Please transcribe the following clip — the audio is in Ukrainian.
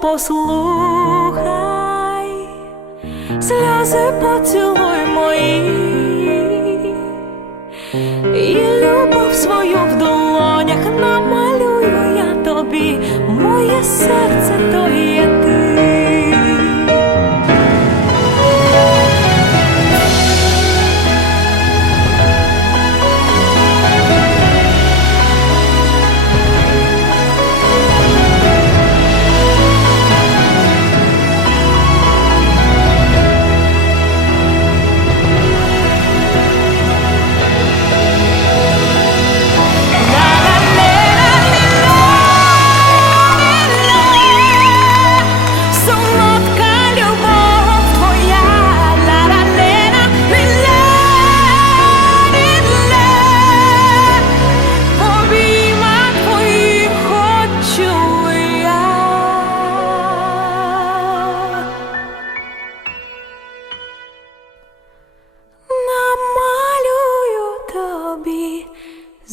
послухай, сльози поцілуй мої, і любов свою в долонях намалюю